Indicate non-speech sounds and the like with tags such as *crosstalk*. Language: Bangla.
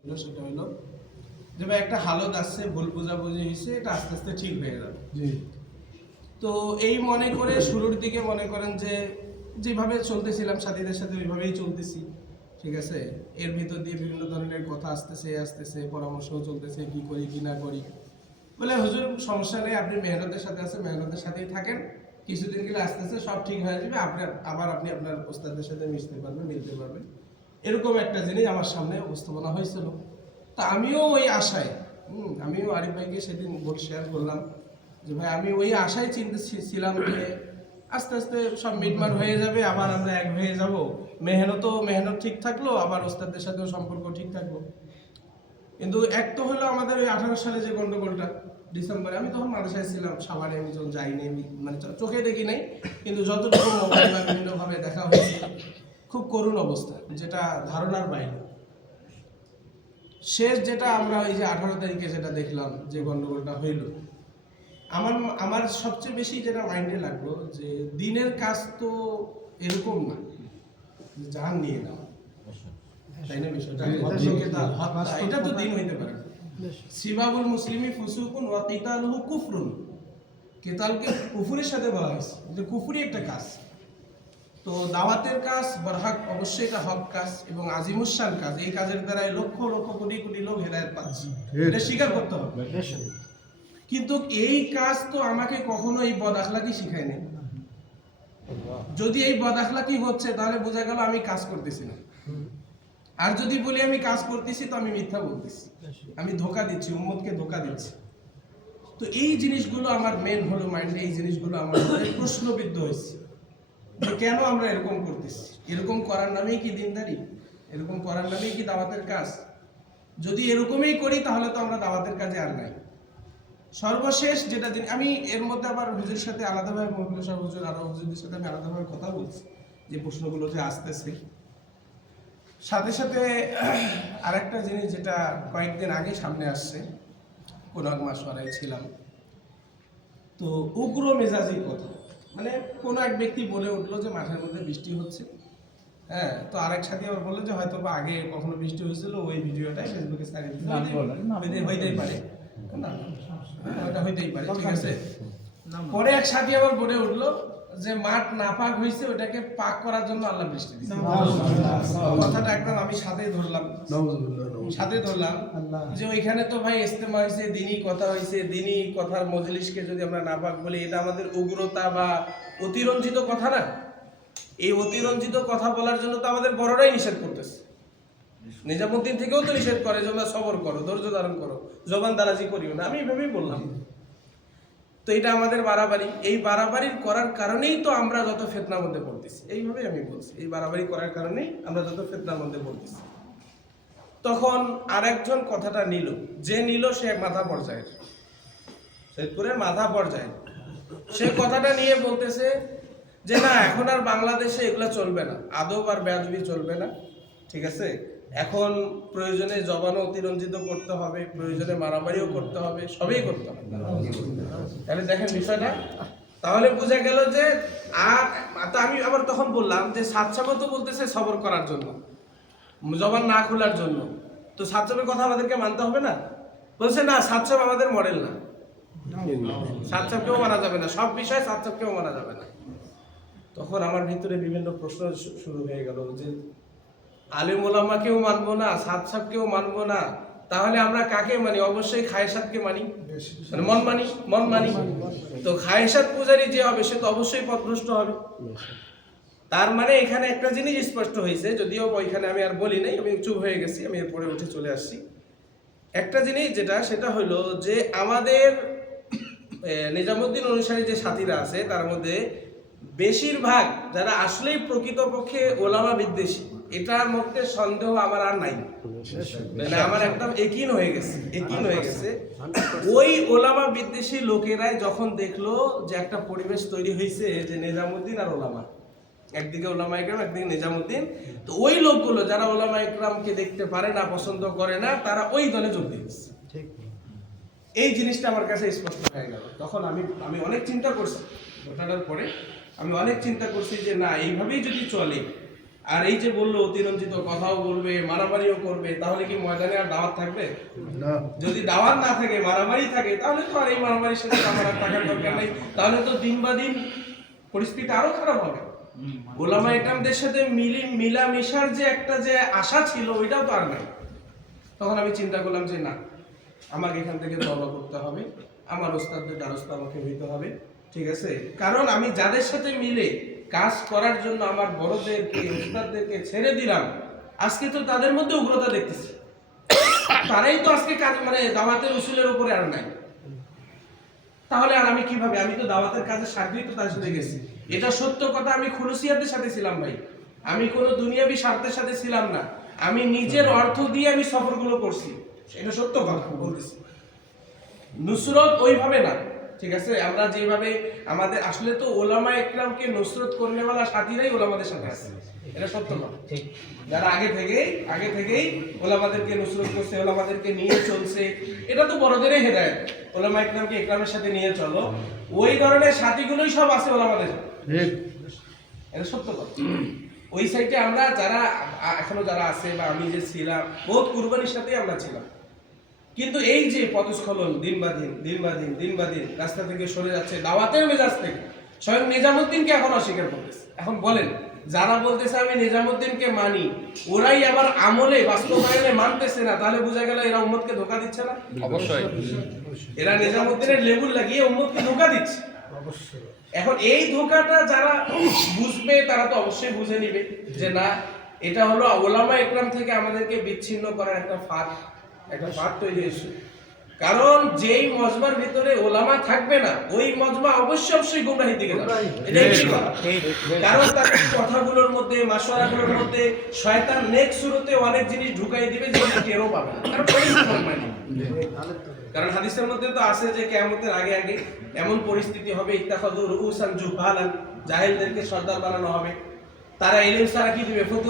হলো সেটা হলো যে ভাই একটা হালত আসছে ভুল বোঝাবুঝি হয়েছে এটা আস্তে আস্তে ঠিক হয়ে যাবে। তো এই মনে করে শুরুর দিকে মনে করেন যে যেভাবে চলতেছিলাম সাথীদের সাথে ওইভাবেই চলতেছি ঠিক আছে? এর ভিতর দিয়ে বিভিন্ন ধরনের কথা আসতেছে আসতেছে পরামর্শও চলতেছে কি করি কি না করি। বলে হুজুর সমস্যা নেই আপনি মেহনতের সাথে আছে মেহনতের সাথেই থাকেন। কিছুদিন গেলে আস্তে আস্তে সব ঠিক হয়ে যাবে আপনার আবার আপনি আপনার ওস্তাদের সাথে মিশতে পারবেন মিলতে পারবেন। এরকম একটা জিনিস আমার সামনে উপস্থাপনা হয়েছিল। তা আমিও ওই আশায় আমিও আরিফ ভাইকে সেদিন বল শেয়ার করলাম যে, ভাই, আমি ওই আশায় চিন্তা ছিলাম যে, আস্তে আস্তে সব মিটমাট হয়ে যাবে, আবার আমরা এক হয়ে যাব। মেহনতও, মেহনত ঠিক থাকল, আবার ওস্তাদের সাথেও সম্পর্ক ঠিক থাকল। কিন্তু এক তো হলো আমাদের ওই আঠারো সালে যে গন্ডগোলটা ডিসেম্বরে, আমি তখন মাদ্রাসায় ছিলাম সাভারে আমি যখন যাইনি মানে চোখে দেখি নাই। কিন্তু যতটুকু বিভিন্নভাবে দেখা হয়েছে খুব করুণ অবস্থা যেটা ধারণার বাইরে। শেষ যেটা আমরা ওই যে আঠারো তারিখে যেটা দেখলাম যে গন্ডগোলটা হইল আমার আমার সবচেয়ে বেশি যেটা মাইন্ডে লাগল যে দিনের কাজ তো এরকম না যে জান নিয়ে নেওয়া তাই না বিষয়টা? হত্যা, হত্যা, এটা তো দিন হইতে পারে। সিবাবুল মুসলিমি ফুসুকুন ওয়া কিতালুহু কুফরুন। কেতালকে কুফুরের সাথে বলা হয়েছে যে কুফুরি একটা কাজ। তো দাওয়াতের কাজ, বরহাক অবশ্যই এটা হক কাজ এবং আজিমুসান কাজ। এই কাজের দ্বারাই লক্ষ লক্ষ, কোটি কোটি লোক হেদায়ত পাচ্ছে। এটা স্বীকার করতে হবে। কিন্তু এই কাজ তো আমাকে কখনো এই বদ আখলাকি শিখায়নি। যদি এই বদ আখলাকি হচ্ছে, তাহলে বোঝা গেল আমি কাজ করতেছি না। আর যদি বলি আমি কাজ করতেছি, তো আমি মিথ্যা বলতেছি। আমি ধোকা দিচ্ছি, উম্মতকে ধোকা দিচ্ছি। তো এই জিনিসগুলো আমার মেন হলো মাইন্ডে এই জিনিসগুলো আমার প্রশ্নবিদ্ধ হয়েছে। যে কেন আমরা এরকম করতেছি? এরকম করার নামেই কি দিনদারি? এরকম করার নামেই কি দাওয়াতের কাজ? যদি এরকমই করি, তাহলে তো আমরা দাওয়াতের কাজে আর নাই। সর্বশেষ যেটা দিন আমি এর মধ্যে আবার হুজুরের সাথে আলাদাভাবে মহিলা সাহেব হুজুর আরও হুজুরদের সাথে আমি আলাদাভাবে কথা বলছি, যে প্রশ্নগুলো যে আসতেছে। সাথে সাথে *clears throat* আরেকটা জিনিস যেটা কয়েকদিন আগে সামনে আসছে, কোন এক মাস ছিলাম। তো উগ্র মেজাজি কথা। মানে কোনো এক ব্যক্তি বলে উঠল যে মাঠের মধ্যে বৃষ্টি হচ্ছে। হ্যাঁ তো আরেক সাথে আবার বলল যে হয়তো বা আগে কখনো বৃষ্টি হয়েছিল ওই ভিডিওটাই ফেসবুকে ছাড়িয়ে হইতে- হইতেই পারে। না, না, ওটা হইতেই পারে ঠিক আছে? পরে এক সাথে আবার বলে উঠল যে মাঠ নাপাক হয়েছে ওটাকে পাক করার জন্য আল্লাহ বৃষ্টি কথাটা একদম আমি সাথে ধরলাম। সাথে ধরলাম। যে ওইখানে তো ভাই ইস্তেমা হয়েছে দিনই কথা হয়েছে দিনই কথার মজলিসকে যদি আমরা নাপাক বলি এটা আমাদের উগ্রতা বা অতিরঞ্জিত কথা না। এই অতিরঞ্জিত কথা বলার জন্য তো আমাদের বড়রাই নিষেধ করতেছে। নিজামুদ্দিন থেকেও তো নিষেধ করে যে সবর করো ধৈর্য ধারণ করো জবান দারাজি করিও না। আমি এভাবেই বললাম। তো এটা আমাদের বাড়াবাড়ি। এই বাড়াবাড়ির করার কারণেই তো আমরা যত ফেতনার মধ্যে পড়তেছি। এইভাবেই আমি বলছি, এই বাড়াবাড়ি করার কারণেই আমরা যত ফেতনার মধ্যে পড়তেছি। তখন আরেকজন কথাটা নিল, যে নিল সে মাথা পর্যায়ের। সৈয়দপুরের মাথা পর্যায়ে সে কথাটা নিয়ে বলতেছে যে না, এখন আর বাংলাদেশে এগুলো চলবে না। আদব আর বেয়াদবি চলবে না। ঠিক আছে? এখন প্রয়োজনে জবানও অতিরঞ্জিত করতে হবে, প্রয়োজনে মারামারিও করতে হবে, সবই করতে হবে। তাহলে দেখেন বিষয়টা। তাহলে বোঝা গেল যে আর আমি আবার তখন বললাম যে সাতসাগর তো বলতেছে সবর করার জন্য, জবান না খোলার জন্য। তো সাতসাবের কথা আমাদেরকে মানতে হবে না? বলছে না সাতসাব আমাদের মডেল না। সাতসাবকেও মানা যাবে না। সব বিষয়ে সাতসাবকেও মানা যাবে না। তখন আমার ভিতরে বিভিন্ন প্রশ্ন শুরু হয়ে গেল যে আলিম ওলামাকেও মানবো না সাতসাবকেও মানবো না। তাহলে আমরা কাকে মানি? অবশ্যই খায়সাতকে মানি। মানে মন মানি মন মানি। তো খায়সাত পূজারি যে হবে, সে তো অবশ্যই পথভ্রষ্ট হবে। তার মানে এখানে একটা জিনিস স্পষ্ট হয়েছে, যদিও ওইখানে আমি আর বলি নাই, আমি চুপ হয়ে গেছি, আমি এরপরে উঠে চলে আসছি। একটা জিনিস যেটা, সেটা হলো যে আমাদের নিজামুদ্দিন অনুসারী যে সাথীরা আছে, তার মধ্যে বেশিরভাগ যারা আসলেই প্রকৃতপক্ষে ওলামা বিদ্বেষী এটার মধ্যে সন্দেহ আমার আর নাই। মানে আমার একদম একিন হয়ে গেছে একিন হয়ে গেছে। ওই ওলামা বিদ্বেষী লোকেরাই যখন দেখল যে একটা পরিবেশ তৈরি হয়েছে যে নিজামুদ্দিন আর ওলামা। একদিকে ওলামা একরাম একদিকে নিজামুদ্দিন। তো ওই লোকগুলো যারা ওলামা একরামকে দেখতে পারে না পছন্দ করে না তারা ওই দলে যোগ দিয়েছে। এই জিনিসটা আমার কাছে স্পষ্ট হয়ে গেল। তখন আমি আমি অনেক চিন্তা করছি ঘটনাটার পরে আমি অনেক চিন্তা করছি যে না এইভাবেই যদি চলে আর এই যে বলল অতিরঞ্জিত কথাও বলবে মারামারিও করবে তাহলে কি ময়দানে আর দাওয়াত থাকবে? যদি দাওয়াত না থাকে মারামারি থাকে তাহলে তো আর এই মারামারির সাথে আমার আর টাকার দরকার নেই। তাহলে তো দিন বা দিন পরিস্থিতি আরও খারাপ হবে। ওলামা একরামদের সাথে মিলি মিলামিশার যে একটা যে আশা ছিল ওইটাও তো আর নাই। তখন আমি চিন্তা করলাম যে না আমাকে এখান থেকে তবা করতে হবে। আমার ওস্তাদদের দ্বারস্থ আমাকে হইতে হবে। ঠিক আছে? কারণ আমি যাদের সাথে মিলে কাজ করার জন্য আমার বড়দেরকে ওস্তাদদেরকে ছেড়ে দিলাম। আজকে তো তাদের মধ্যে উগ্রতা দেখতেছি। তারাই তো আজকে কাজ মানে দাওয়াতের উসুলের উপরে আর নাই। তাহলে আর আমি কীভাবে? আমি তো দাওয়াতের কাজে সার্বিক তো তার সাথে গেছি। এটা সত্য কথা আমি খুলুসিয়াতের সাথে ছিলাম ভাই। আমি কোনো দুনিয়াবি স্বার্থের সাথে ছিলাম না। আমি নিজের অর্থ দিয়ে আমি সফরগুলো করছি। এটা সত্য কথা বলতেছি। নুসরত ওইভাবে না। ঠিক আছে? আমরা যেভাবে আমাদের আসলে তো ওলামা একরামকে নুসরত করনেওয়ালা সাথীরাই ওলামাদের সাথে আছে। এটা সত্য কথা যারা আগে থেকেই আগে থেকেই ওলামাদেরকে নুসরত করছে ওলামাদেরকে নিয়ে চলছে এটা তো বড়দেরই হেদায়ত। ওলামা একরামকে একরামের সাথে নিয়ে চলো। ওই ধরনের সাথীগুলোই সব আছে ওলামাদের। সাথে। এটা সত্য কথা। ওই সাইডে আমরা যারা এখনও যারা আছে বা আমি যে ছিলাম বহুত কুরবানির সাথেই আমরা ছিলাম। কিন্তু এই যে পদস্খলন দিন বা দিন দিন বা দিন দিন বা দিন রাস্তা থেকে সরে যাচ্ছে দাওয়াতের মেজাজ থেকে স্বয়ং নিজামুদ্দিনকে এখন অস্বীকার করতেছে। এখন বলেন যারা বলতেছে আমি নিজামুদ্দিনকে মানি ওরাই আবার আমলে বাস্তবায়নে মানতেছে না তাহলে বোঝা গেল এরা উম্মতকে ধোকা দিচ্ছে না? অবশ্যই। এরা নিজামুদ্দিনের লেবুল লাগিয়ে উম্মতকে ধোকা দিচ্ছে। অবশ্যই। এখন এই ধোকাটা যারা বুঝবে তারা তো অবশ্যই বুঝে নিবে যে না এটা হলো ওলামা একরাম থেকে আমাদেরকে বিচ্ছিন্ন করার একটা ফাঁদ। একটা ফাঁদ তৈরি হয়েছে। কারণ যেই মজমার ভিতরে ওলামা থাকবে না ওই মজমা অবশ্যই অবশ্যই গুমরাহির দিকে। কারণ তাদের কথাগুলোর মধ্যে মাসওয়ারাগুলোর মধ্যে শয়তান নেক শুরুতে অনেক জিনিস ঢুকাই দিবে যেগুলো টেরও পাবে না। কারণ মানে হাদিসের মধ্যে তো আছে যে কিয়ামতের আগে আগে এমন পরিস্থিতি হবে ইত্তাখাযু রুউসান জুহালান জাহেলদেরকে সর্দার বানানো হবে। তারা ইলম ছাড়া কি দিবে?